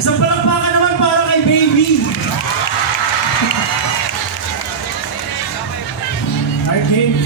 Isang palakpakan naman para kay Baby. Arcade.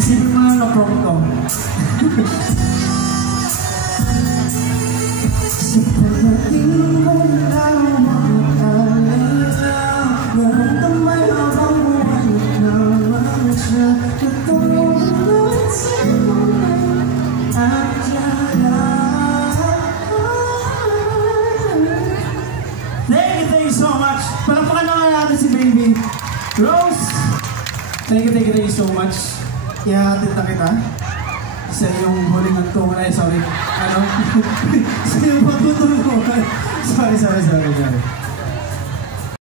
Isipin mo na na-prom ko. Sa pagdating mo lang makakala, maramdaman habang buhay naman siya, natulungan naman sa kulay at lala. Thank you so much. Palakpakan na nga natin si Baby. Rose! Thank you so much. Ihahatid na kita sa iyong huling nagtungan. Ay, sorry. Ano? Sa iyong pagtutulungan. Sorry.